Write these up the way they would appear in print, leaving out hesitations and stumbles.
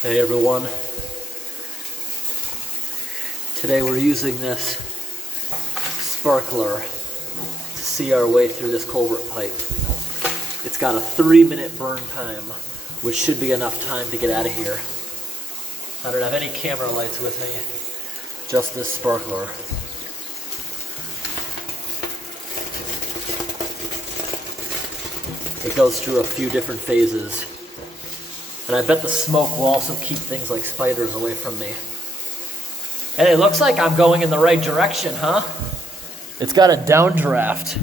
Hey everyone, today we're using this sparkler to see our way through this culvert pipe. It's got a 3-minute burn time, which should be enough time to get out of here. I don't have any camera lights with me, just this sparkler. It goes through a few different phases. And I bet the smoke will also keep things like spiders away from me. And it looks like I'm going in the right direction, huh? It's got a downdraft.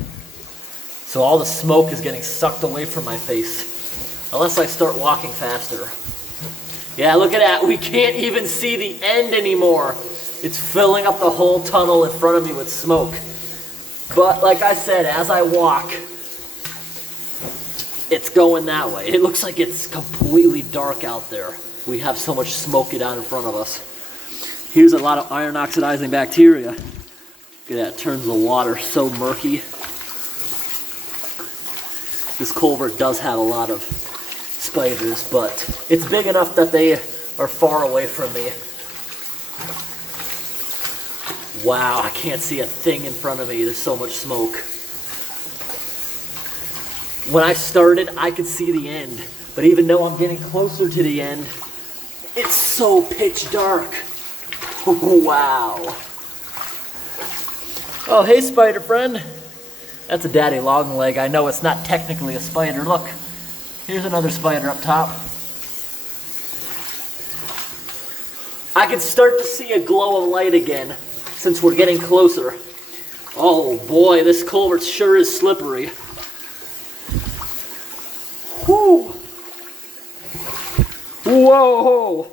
So all the smoke is getting sucked away from my face. Unless I start walking faster. Yeah, look at that. We can't even see the end anymore. It's filling up the whole tunnel in front of me with smoke. But like I said, as I walk, it's going that way. It looks like it's completely dark out there. We have so much smoke down in front of us. Here's a lot of iron oxidizing bacteria. Look at that, it turns the water so murky. This culvert does have a lot of spiders, but it's big enough that they are far away from me. Wow, I can't see a thing in front of me. There's so much smoke. When I started, I could see the end, but even though I'm getting closer to the end, it's so pitch dark. Wow. Oh, hey, spider friend. That's a daddy long leg. I know it's not technically a spider. Look, here's another spider up top. I can start to see a glow of light again since we're getting closer. Oh boy, this culvert sure is slippery. Whew. Whoa!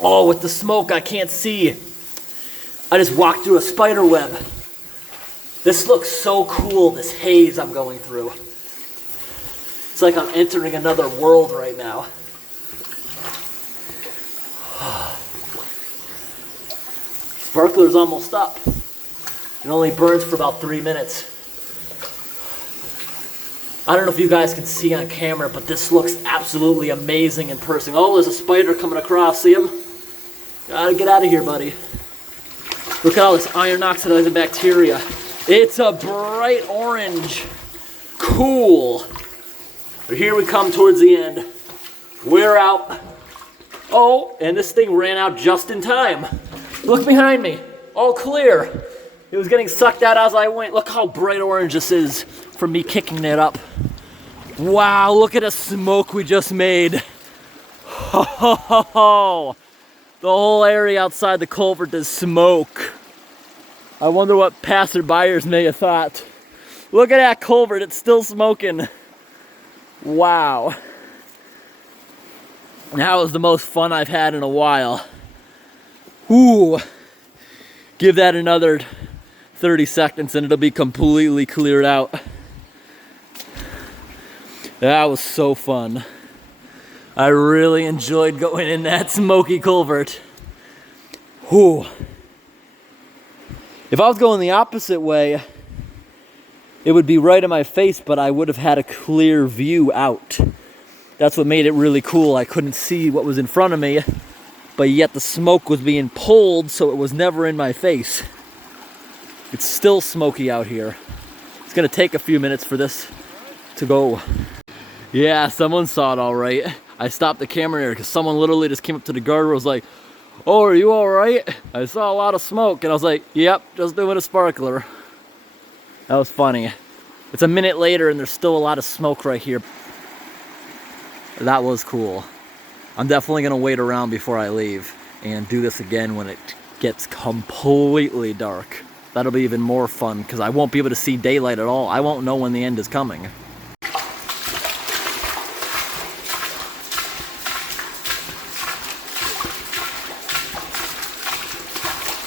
Oh, with the smoke I can't see. I just walked through a spider web. This looks so cool, this haze I'm going through. It's like I'm entering another world right now. Sparkler's almost up. It only burns for about 3 minutes. I don't know if you guys can see on camera, but this looks absolutely amazing in person. Oh, there's a spider coming across. See him? Gotta get out of here, buddy. Look at all this iron oxidizing bacteria. It's a bright orange. Cool. But here we come towards the end. We're out. Oh, and this thing ran out just in time. Look behind me. All clear. It was getting sucked out as I went. Look how bright orange this is from me kicking it up. Wow, look at the smoke we just made. Ho, ho, ho, ho. The whole area outside the culvert is smoke. I wonder what passerbyers may have thought. Look at that culvert, it's still smoking. Wow. That was the most fun I've had in a while. Ooh. Give that another 30 seconds and it'll be completely cleared out. That was so fun. I really enjoyed going in that smoky culvert. Whew. If I was going the opposite way, it would be right in my face, but I would have had a clear view out. That's what made it really cool. I couldn't see what was in front of me, but yet the smoke was being pulled, so it was never in my face. It's still smoky out here. It's gonna take a few minutes for this to go. Yeah, someone saw it all right. I stopped the camera here because someone literally just came up to the guard and was like, "Oh, are you all right? I saw a lot of smoke." And I was like, "Yep, just doing a sparkler." That was funny. It's a minute later and there's still a lot of smoke right here. That was cool. I'm definitely gonna wait around before I leave and do this again when it gets completely dark. That'll be even more fun because I won't be able to see daylight at all. I won't know when the end is coming.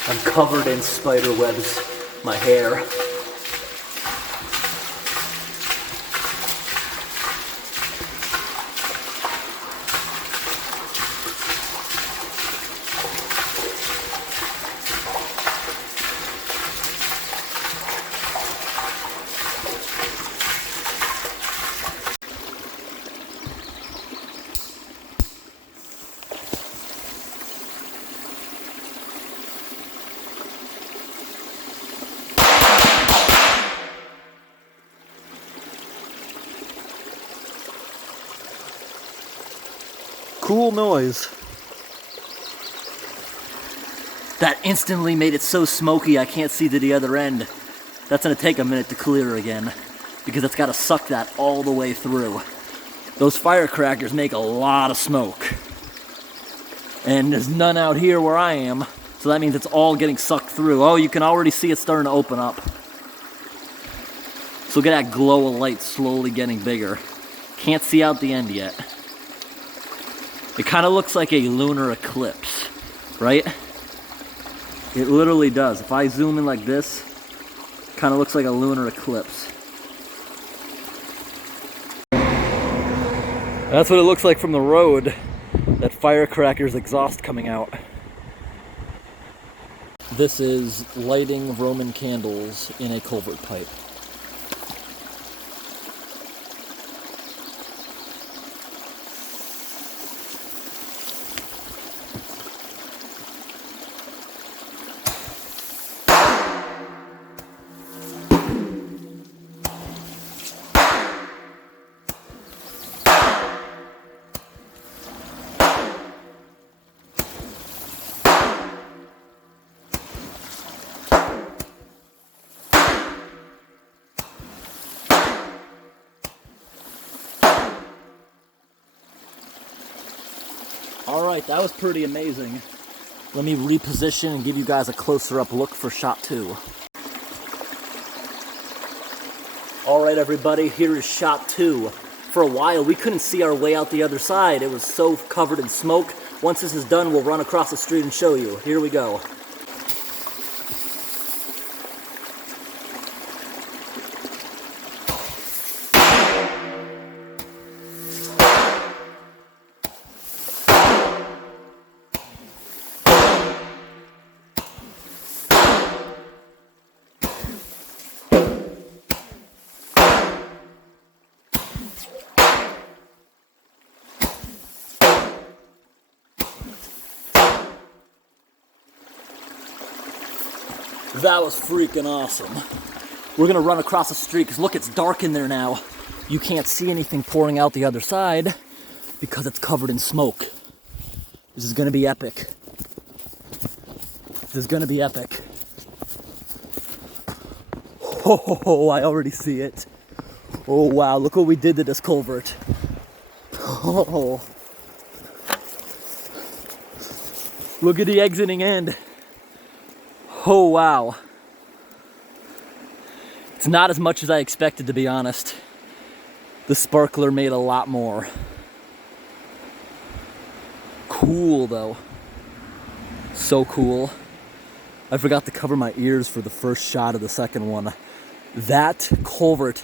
I'm covered in spider webs, my hair. cool noise. That instantly made it so smoky I can't see to the other end. That's gonna take a minute to clear again because it's gotta suck that all the way through. Those firecrackers make a lot of smoke. And there's none out here where I am, so that means it's all getting sucked through. Oh, you can already see it starting to open up. So look at that glow of light slowly getting bigger. Can't see out the end yet. It kind of looks like a lunar eclipse, right? It literally does. If I zoom in like this, it kind of looks like a lunar eclipse. That's what it looks like from the road. That firecracker's exhaust coming out. This is lighting Roman candles in a culvert pipe. Alright, that was pretty amazing. Let me reposition and give you guys a closer up look for shot 2. Alright everybody, here is shot 2. For a while we couldn't see our way out the other side. It was so covered in smoke. Once this is done, we'll run across the street and show you. Here we go. That was freaking awesome. We're gonna run across the street because look, it's dark in there now. You can't see anything pouring out the other side because it's covered in smoke. This is gonna be epic. This is gonna be epic. Oh, I already see it. Oh wow, look what we did to this culvert. Oh. Look at the exiting end. Oh wow. It's not as much as I expected, to be honest. The sparkler made a lot more. Cool though. So cool. I forgot to cover my ears for the first shot of the second one. That culvert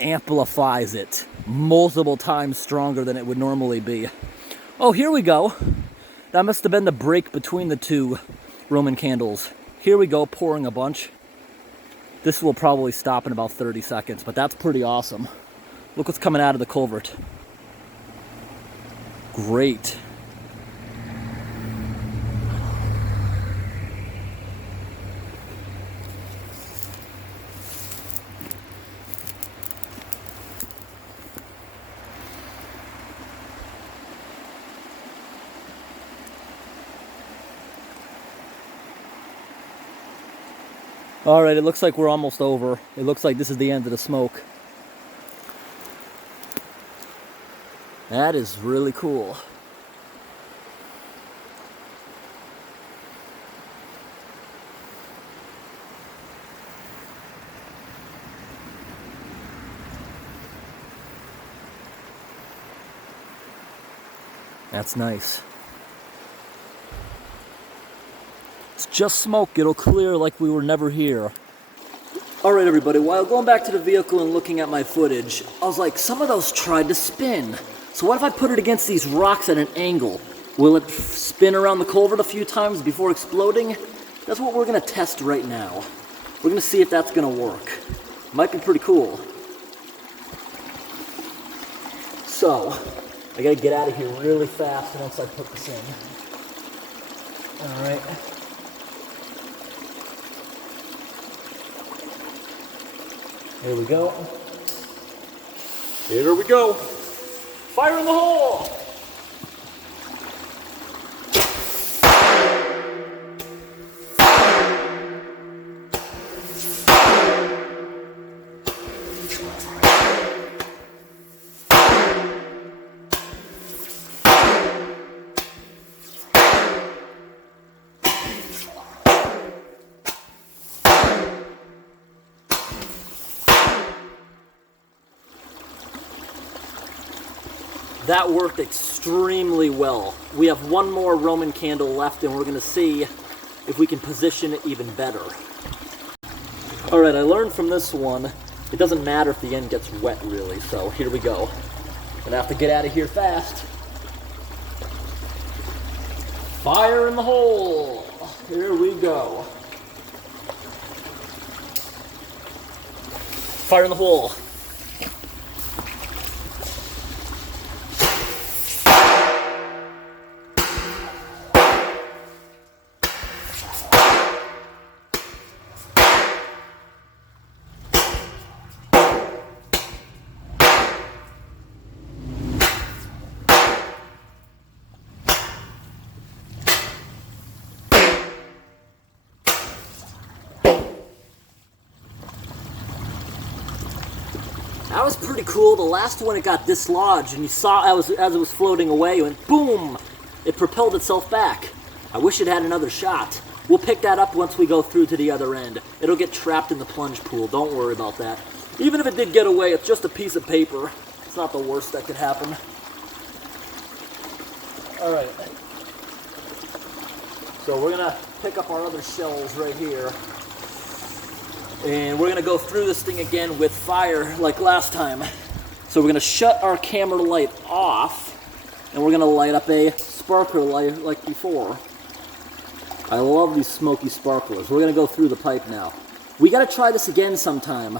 amplifies it multiple times stronger than it would normally be. Oh, here we go. That must have been the break between the two Roman candles. Here we go, pouring a bunch. This will probably stop in about 30 seconds, but that's pretty awesome. Look what's coming out of the culvert. Great. All right, it looks like we're almost over. It looks like this is the end of the smoke. That is really cool. That's nice. It's just smoke, it'll clear like we were never here. Alright everybody, while going back to the vehicle and looking at my footage, I was like, some of those tried to spin. So what if I put it against these rocks at an angle? Will it spin around the culvert a few times before exploding? That's what we're gonna test right now. We're gonna see if that's gonna work. Might be pretty cool. So, I gotta get out of here really fast once I put this in. Alright. Here we go. Here we go. Fire in the hole! that worked extremely well. We have one more Roman candle left, and we're gonna see if we can position it even better. All right, I learned from this one, it doesn't matter if the end gets wet really, so here we go. Gonna have to get out of here fast. Fire in the hole. Here we go. Fire in the hole. That was pretty cool. The last one, it got dislodged, and you saw as it was floating away, it went boom! It propelled itself back. I wish it had another shot. We'll pick that up once we go through to the other end. It'll get trapped in the plunge pool. Don't worry about that. Even if it did get away, it's just a piece of paper. It's not the worst that could happen. All right. So we're gonna pick up our other shells right here. And we're gonna go through this thing again with fire like last time. So we're gonna shut our camera light off, and we're gonna light up a sparkler light like before. I love these smoky sparklers. We're gonna go through the pipe now. We gotta try this again sometime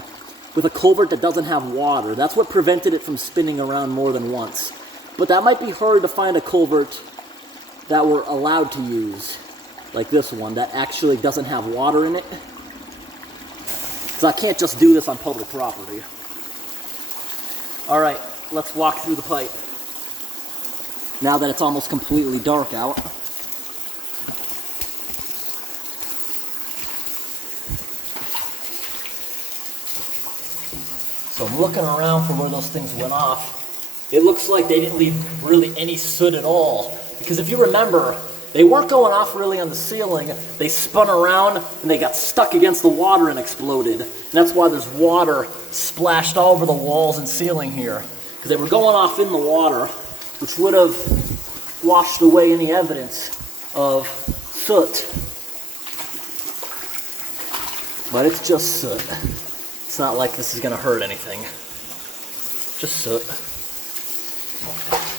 with a culvert that doesn't have water. That's what prevented it from spinning around more than once. But that might be hard to find a culvert that we're allowed to use, like this one, that actually doesn't have water in it. So I can't just do this on public property. All right, let's walk through the pipe. Now that it's almost completely dark out. So I'm looking around for where those things went off. It looks like they didn't leave really any soot at all. Because if you remember, they weren't going off really on the ceiling. They spun around and they got stuck against the water and exploded. And that's why there's water splashed all over the walls and ceiling here. Because they were going off in the water, which would have washed away any evidence of soot. But it's just soot. It's not like this is going to hurt anything. Just soot.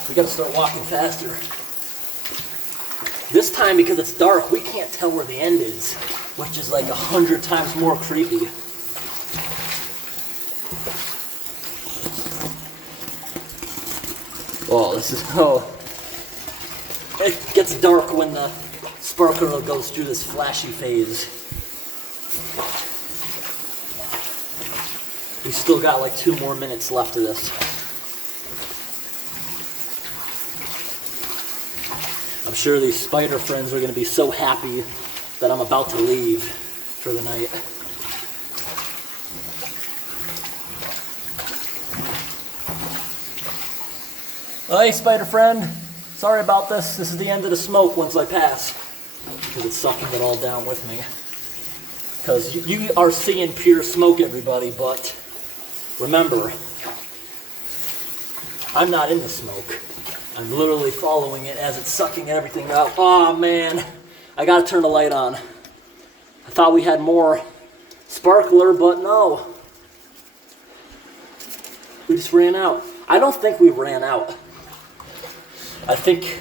We got to start walking faster. This time, because it's dark, we can't tell where the end is, which is like 100 times more creepy. Oh, this is, oh. It gets dark when the sparkler goes through this flashy phase. We still got like 2 more minutes left of this. I'm sure these spider friends are going to be so happy that I'm about to leave for the night. Hey, spider friend. Sorry about this. This is the end of the smoke once I pass. Because it's sucking it all down with me. Because you are seeing pure smoke, everybody, but remember, I'm not in the smoke. I'm literally following it as it's sucking everything out. Oh man, I gotta turn the light on. I thought we had more sparkler, but no. We just ran out. I don't think we ran out. I think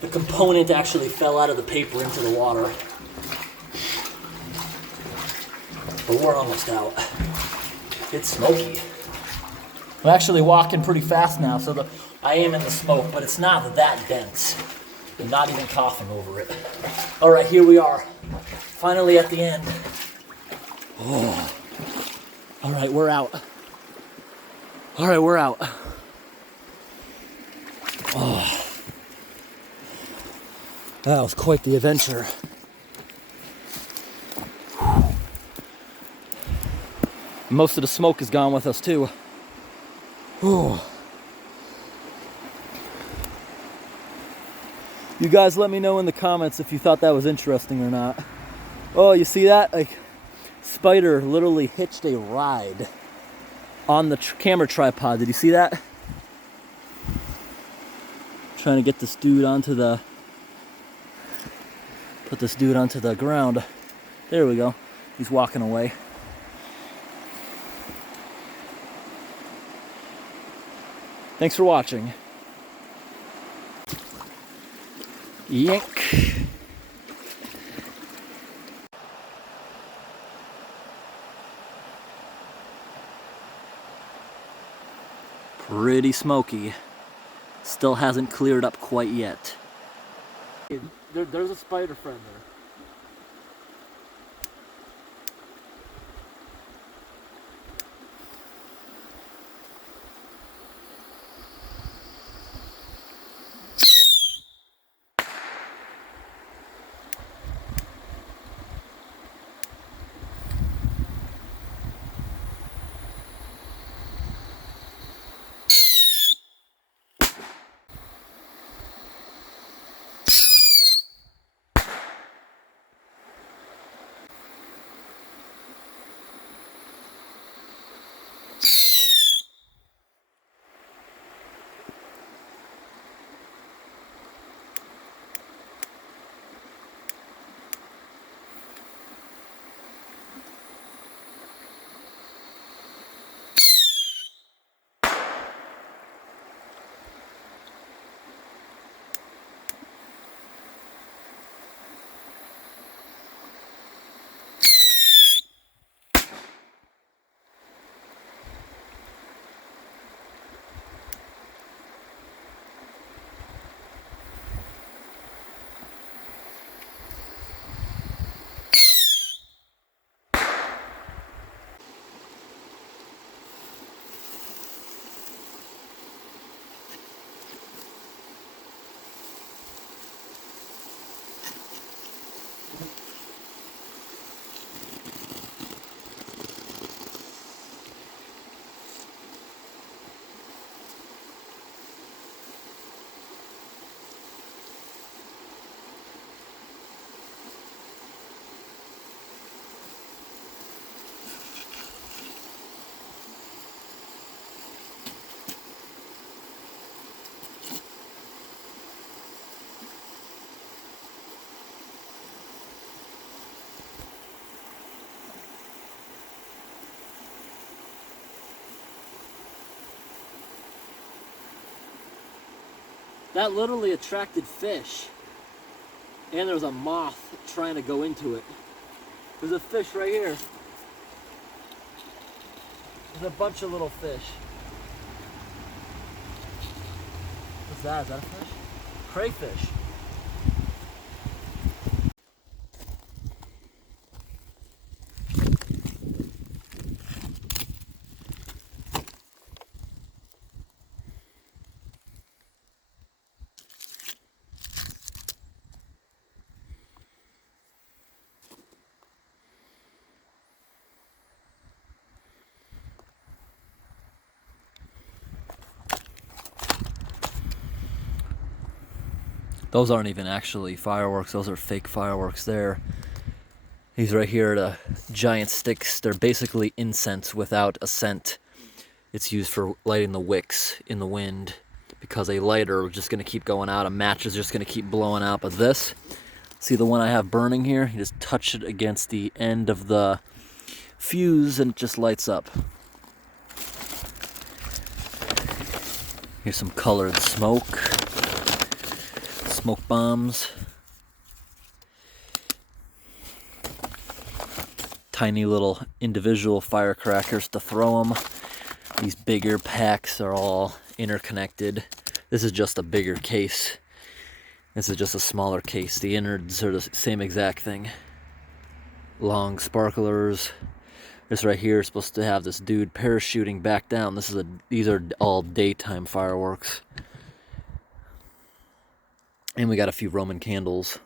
the component actually fell out of the paper into the water. But we're almost out. It's smoky. I'm actually walking pretty fast now, so I am in the smoke, but it's not that dense. I'm not even coughing over it. All right, here we are. Finally at the end. Oh. All right, we're out. All right, we're out. Oh. That was quite the adventure. Most of the smoke is gone with us too. Ooh. You guys let me know in the comments if you thought that was interesting or not. Oh, you see that? Like, spider literally hitched a ride on the camera tripod. Did you see that? Trying to get this dude onto the, put this dude onto the ground. There we go. He's walking away. Thanks for watching. Yank. Pretty smoky. Still hasn't cleared up quite yet. There's a spider friend there. That literally attracted fish. And there was a moth trying to go into it. There's a fish right here. There's a bunch of little fish. What's that? Is that a fish? Crayfish. Those aren't even actually fireworks, those are fake fireworks there. These right here are the giant sticks. They're basically incense without a scent. It's used for lighting the wicks in the wind because a lighter is just gonna keep going out, a match is just gonna keep blowing out. But this, see the one I have burning here? You just touch it against the end of the fuse and it just lights up. Here's some colored smoke. Smoke bombs. Tiny little individual firecrackers to throw them. These bigger packs are all interconnected. This is just a bigger case. This is just a smaller case. The innards are the same exact thing. Long sparklers. This right here is supposed to have this dude parachuting back down. These are all daytime fireworks. And we got a few Roman candles.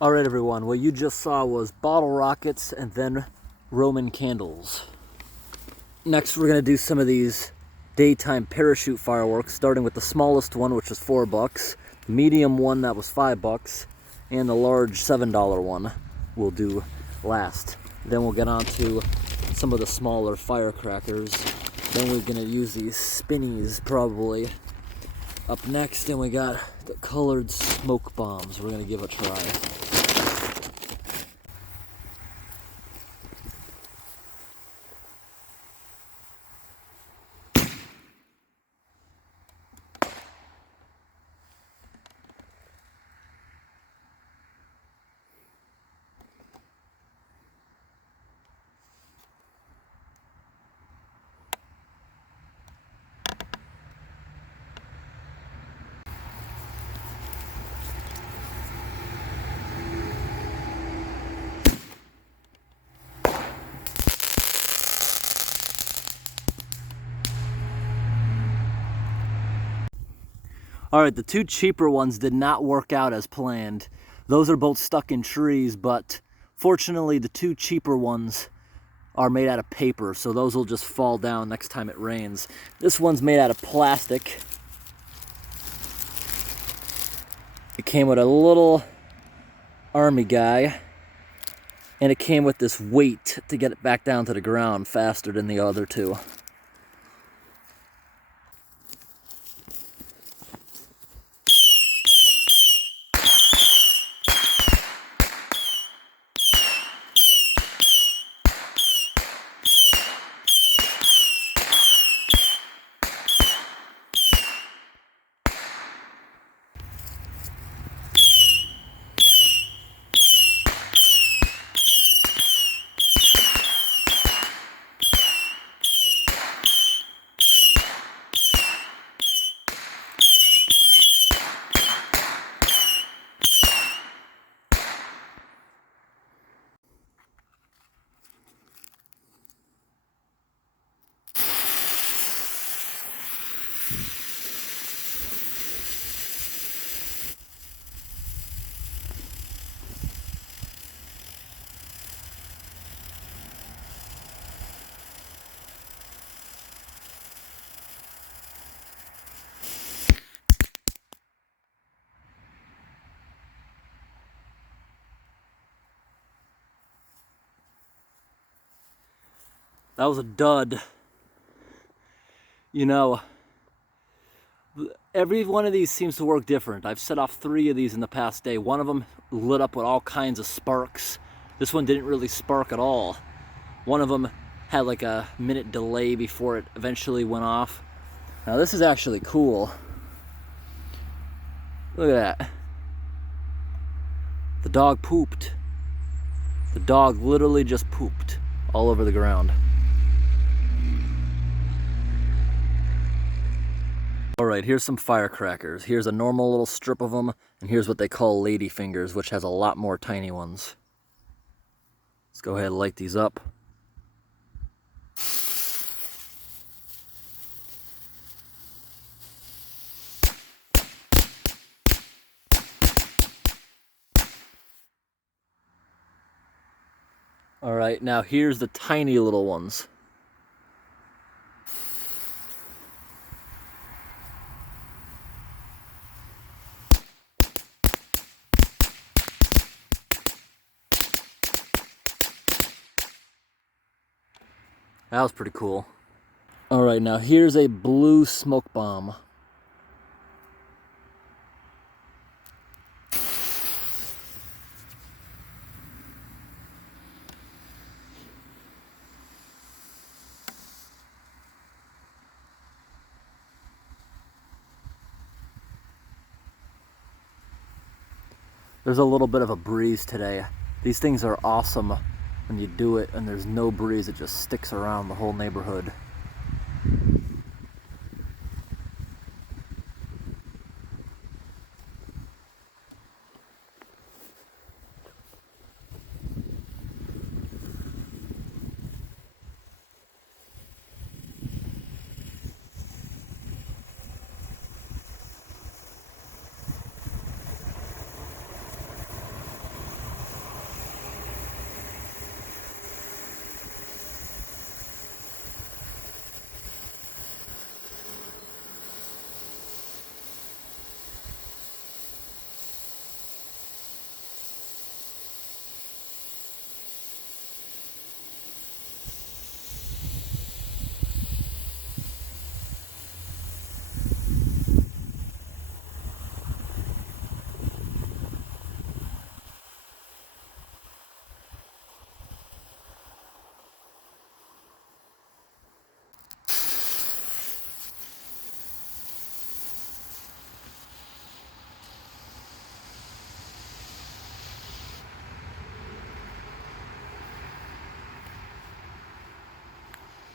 All right, everyone, what you just saw was bottle rockets and then Roman candles. Next, we're gonna do some of these daytime parachute fireworks, starting with the smallest one, which was $4, the medium one that was $5, and the large $7 one we'll do last. Then we'll get on to some of the smaller firecrackers. Then we're gonna use these spinnies probably up next, and we got the colored smoke bombs we're gonna give a try. All right, the two cheaper ones did not work out as planned. Those are both stuck in trees, but fortunately the two cheaper ones are made out of paper, so those will just fall down next time it rains. This one's made out of plastic. It came with a little army guy, and it came with this weight to get it back down to the ground faster than the other two. That was a dud. You know, every one of these seems to work different. I've set off 3 of these in the past day. One of them lit up with all kinds of sparks. This one didn't really spark at all. One of them had like a minute delay before it eventually went off. Now this is actually cool. Look at that. The dog pooped. The dog literally just pooped all over the ground. All right, here's some firecrackers. Here's a normal little strip of them, and here's what they call lady fingers, which has a lot more tiny ones. Let's go ahead and light these up. All right, now here's the tiny little ones. That was pretty cool. All right, now here's a blue smoke bomb. There's a little bit of a breeze today. These things are awesome when you do it and there's no breeze, it just sticks around the whole neighborhood.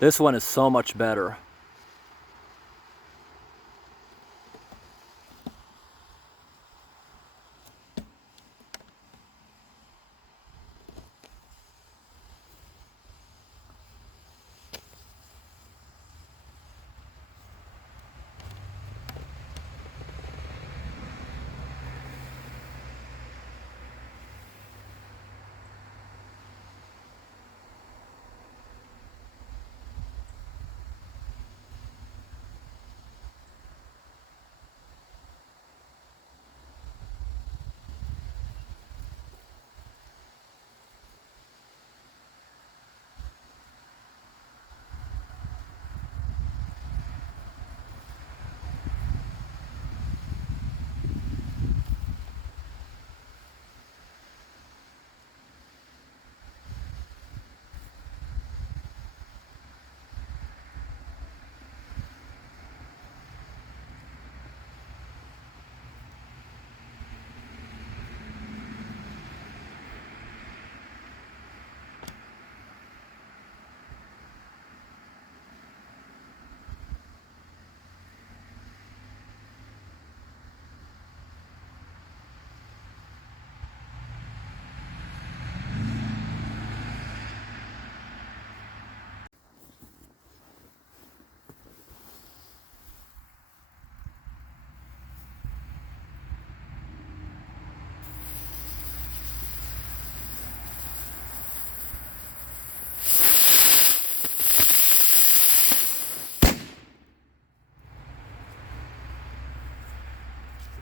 This one is so much better.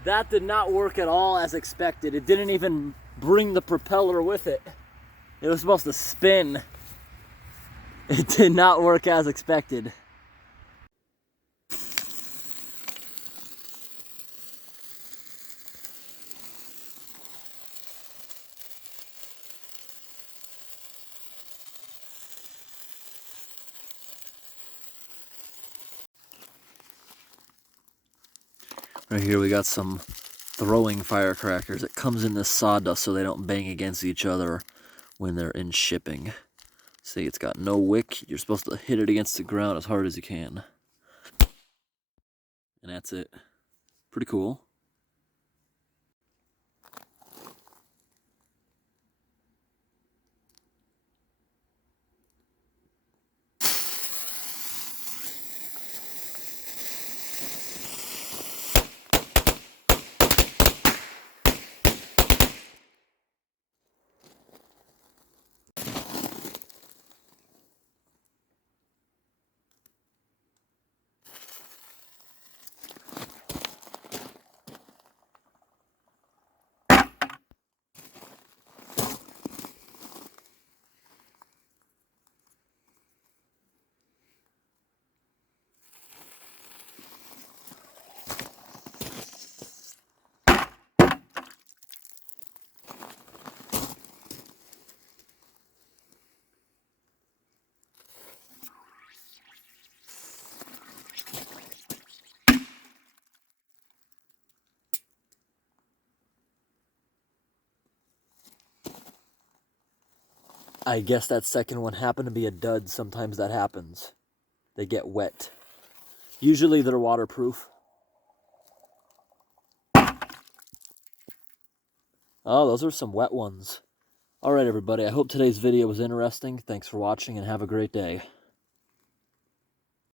That did not work at all as expected. It didn't even bring the propeller with it. It was supposed to spin. It did not work as expected. Right here we got some throwing firecrackers. It comes in this sawdust so they don't bang against each other when they're in shipping. See, it's got no wick. You're supposed to hit it against the ground as hard as you can. And that's it. Pretty cool. I guess that second one happened to be a dud. Sometimes that happens. They get wet. Usually they're waterproof. Oh, those are some wet ones. All right, everybody. I hope today's video was interesting. Thanks for watching and have a great day.